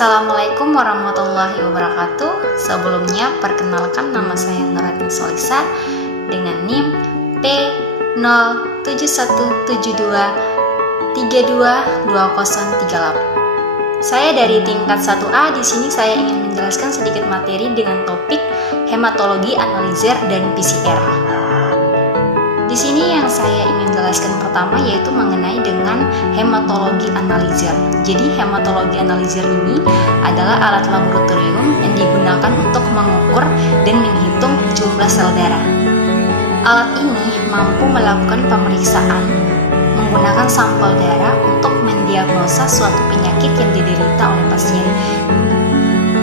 Assalamualaikum warahmatullahi wabarakatuh. Sebelumnya, perkenalkan nama saya Nurhatni Solisa dengan NIM P0772322038. Saya dari tingkat 1A. Di sini saya ingin menjelaskan sedikit materi dengan topik hematologi, analizer, dan PCR. Di sini yang saya ingin jelaskan pertama yaitu mengenai dengan hematologi analizer. Jadi hematologi analizer ini adalah alat laboratorium yang digunakan untuk mengukur dan menghitung jumlah sel darah. Alat ini mampu melakukan pemeriksaan menggunakan sampel darah untuk mendiagnosa suatu penyakit yang diderita oleh pasien.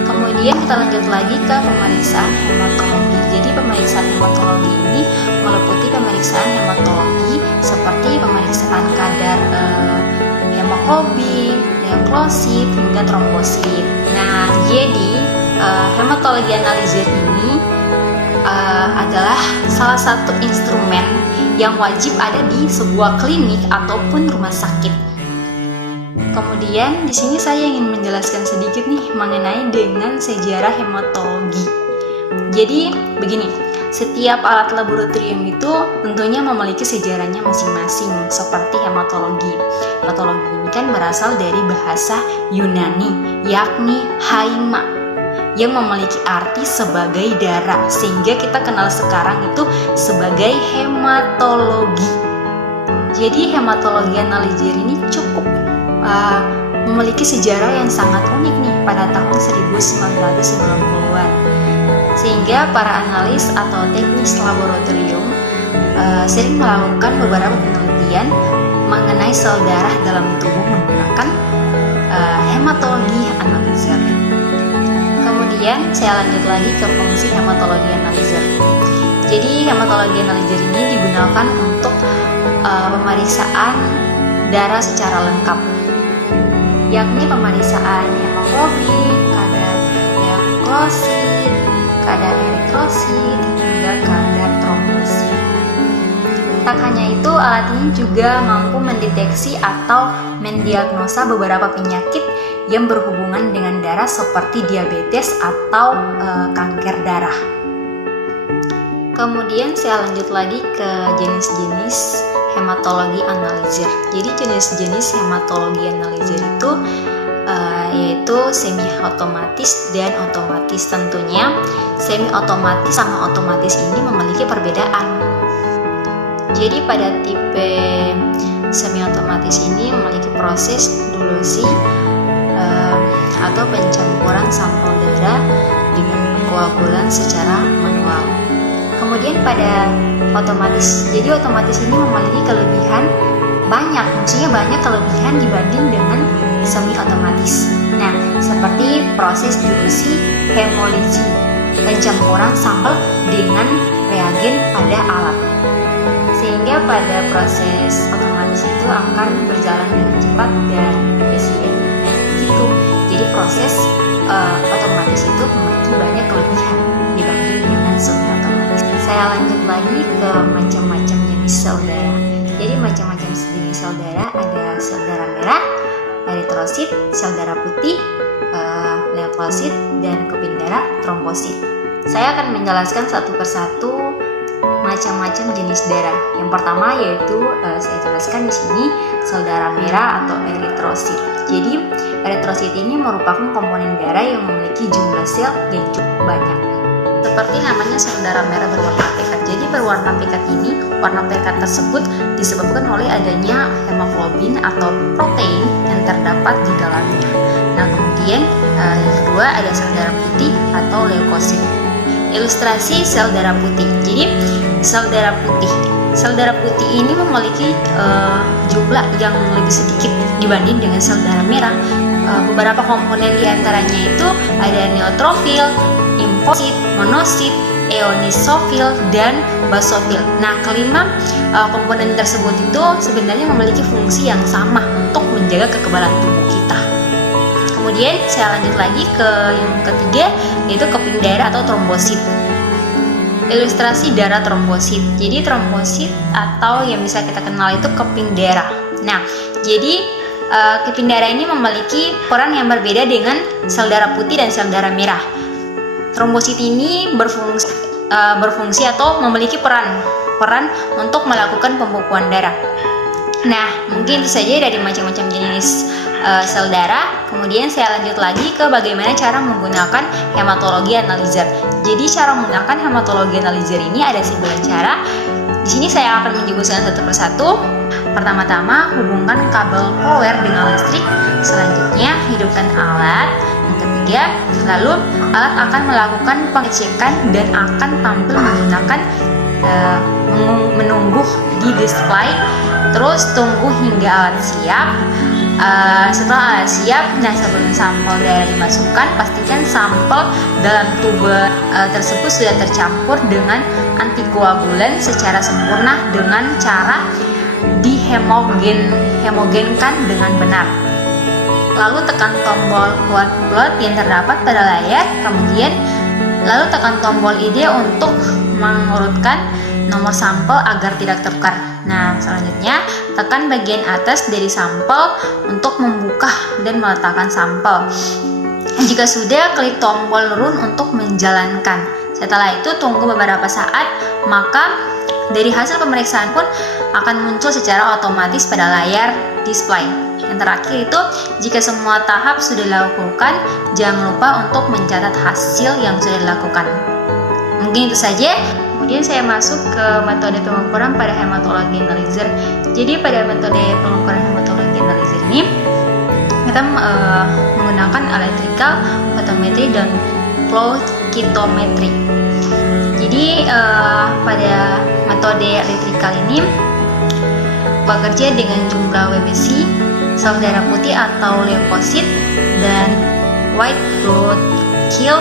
Kemudian kita lanjut lagi ke pemeriksaan hematologi. Jadi pemeriksaan hematologi ini meliputi pemeriksaan hematologi seperti pemeriksaan kadar hemoglobin, leukosит, hingga trombosit. Nah, jadi hematologi analizer ini adalah salah satu instrumen yang wajib ada di sebuah klinik ataupun rumah sakit. Kemudian di sini saya ingin menjelaskan sedikit nih mengenai dengan sejarah hematologi. Jadi begini, setiap alat laboratorium itu tentunya memiliki sejarahnya masing-masing seperti hematologi. Hematologi ini kan berasal dari bahasa Yunani, yakni haima, yang memiliki arti sebagai darah, sehingga kita kenal sekarang itu sebagai hematologi. Jadi hematologi analizer ini cukup memiliki sejarah yang sangat unik nih pada tahun 1990-an, sehingga para analis atau teknis laboratorium sering melakukan beberapa penelitian mengenai sel darah dalam tubuh menggunakan hematologi analizer. Kemudian saya lanjut lagi ke fungsi hematologi analizer. Jadi hematologi analizer ini digunakan untuk pemeriksaan darah secara lengkap, yakni pemeriksaan hemoglobin, kadar leukosит, kadar eritrosit, hingga kadar trombosit. Tak hanya itu, alat ini juga mampu mendeteksi atau mendiagnosa beberapa penyakit yang berhubungan dengan darah seperti diabetes atau kanker darah. Kemudian saya lanjut lagi ke jenis-jenis hematologi analizer. Jadi jenis-jenis hematologi analizer itu yaitu semi otomatis dan otomatis. Tentunya semi otomatis sama otomatis ini memiliki perbedaan. Jadi pada tipe semi otomatis ini memiliki proses dilusi atau pencampuran sampel darah dengan koagulan secara manual. Kemudian pada otomatis, jadi otomatis ini memiliki kelebihan maksudnya banyak kelebihan dibanding dengan semi otomatis. Nah, seperti proses dilusi hemolizi, pencampuran sampel dengan reagen pada alat, sehingga pada proses otomatis itu akan berjalan dengan cepat dan efisien. Nah, gitu. Jadi proses otomatis itu memiliki banyak kelebihan dibanding dengan semi otomatis. Saya lanjut lagi ke macam-macam jenis sel darah. Jadi macam-macam jenis sel darah ada sel darah merah, eritrosit, sel darah putih, leukosit, dan keping darah, trombosit. Saya akan menjelaskan satu persatu macam-macam jenis darah. Yang pertama yaitu saya jelaskan di sini sel darah merah atau eritrosit. Jadi eritrosit ini merupakan komponen darah yang memiliki jumlah sel yang cukup banyak. Seperti namanya sel darah merah berwarna pekat. Jadi berwarna pekat ini, warna pekat tersebut disebabkan oleh adanya hemoglobin atau protein yang terdapat di dalamnya. Nah, kemudian yang kedua ada sel darah putih atau leukosit. Ilustrasi sel darah putih. Jadi sel darah putih ini memiliki jumlah yang lebih sedikit dibanding dengan sel darah merah. Beberapa komponen diantaranya itu ada neutrofil, limfosit, monosit, eosinofil, dan basofil. Nah, kelima komponen tersebut itu sebenarnya memiliki fungsi yang sama untuk menjaga kekebalan tubuh kita. Kemudian saya lanjut lagi ke yang ketiga yaitu keping darah atau trombosit. Ilustrasi darah trombosit. Jadi trombosit atau yang bisa kita kenal itu keping darah. Nah, jadi Keping darah ini memiliki peran yang berbeda dengan sel darah putih dan sel darah merah. Trombosit ini berfungsi atau memiliki peran untuk melakukan pembekuan darah. Nah, mungkin itu saja dari macam-macam jenis sel darah. Kemudian saya lanjut lagi ke bagaimana cara menggunakan hematologi analyzer. Jadi cara menggunakan hematologi analyzer ini ada 9 cara. Di sini saya akan menyebutkan satu persatu. Pertama-tama, hubungkan kabel power dengan listrik. Selanjutnya, hidupkan alat. Yang ketiga, lalu alat akan melakukan pengecekan dan akan tampil menggunakan menunggu di display. Terus tunggu hingga alat siap. Setelah alat siap, sebelum sampel darah dimasukkan, pastikan sampel dalam tube tersebut sudah tercampur dengan antikoagulan secara sempurna dengan cara dihomogenkan dengan benar. Lalu tekan tombol quote plot yang terdapat pada layar, kemudian lalu tekan tombol ID untuk mengurutkan nomor sampel agar tidak tertukar. Nah, selanjutnya tekan bagian atas dari sampel untuk membuka dan meletakkan sampel. Jika sudah, klik tombol run untuk menjalankan. Setelah itu tunggu beberapa saat, maka dari hasil pemeriksaan pun akan muncul secara otomatis pada layar display. Yang terakhir itu, jika semua tahap sudah dilakukan, jangan lupa untuk mencatat hasil yang sudah dilakukan. Mungkin itu saja. Kemudian saya masuk ke metode pengukuran pada hematologi analyzer. Jadi pada metode pengukuran hematologi analyzer ini kita menggunakan electrical photometry dan flow cytometry. Jadi pada metode electrical ini bekerja dengan jumlah WBC, sel darah putih atau leukosit, dan white blood cell,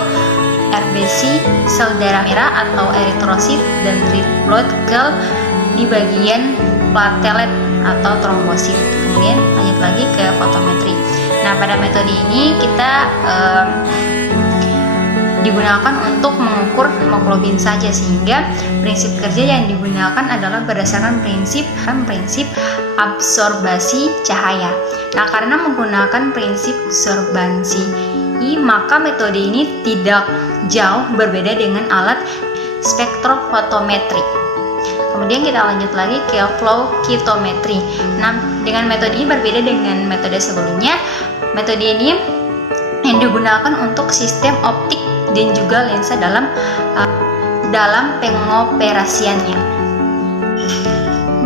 RBC, sel darah merah atau eritrosit, dan red blood cell di bagian platelet atau trombosit. Kemudian lanjut lagi ke fotometri. Nah, pada metode ini kita digunakan untuk mengukur hemoglobin saja, sehingga prinsip kerja yang digunakan adalah berdasarkan prinsip absorbasi cahaya. Nah, karena menggunakan prinsip absorbasi, maka metode ini tidak jauh berbeda dengan alat spektrofotometri. Kemudian kita lanjut lagi ke flow cytometry. Nah, dengan metode ini berbeda dengan metode sebelumnya. Metode ini yang digunakan untuk sistem optik dan juga lensa dalam pengoperasiannya.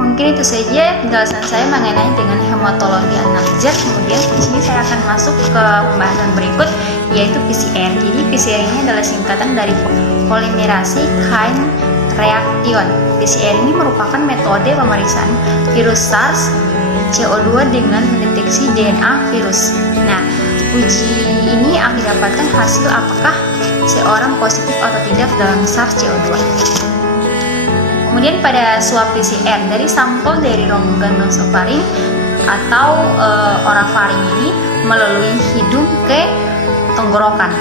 Mungkin itu saja penjelasan saya mengenai dengan hematologi analyzer. Kemudian di sini saya akan masuk ke pembahasan berikut, yaitu PCR. Jadi PCR ini adalah singkatan dari polimerase chain reaction. PCR ini merupakan metode pemeriksaan virus SARS-CoV-2 dengan mendeteksi DNA virus. Nah, uji ini akan didapatkan hasil apakah seorang positif atau tidak dalam SARS-CoV-2. Kemudian pada swab PCR dari sampel dari rongga nasofaring atau orofaring ini melalui hidung ke tenggorokan.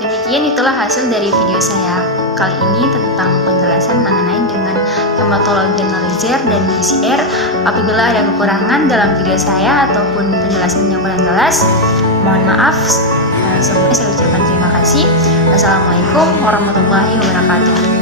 Demikian itulah hasil dari video saya kali ini tentang penjelasan mengenai dengan hematologi analyzer dan PCR. Apabila ada kekurangan dalam video saya ataupun penjelasan yang kurang jelas, mohon maaf. Sebelumnya saya ucapkan terima kasih. Wassalamualaikum warahmatullahi wabarakatuh.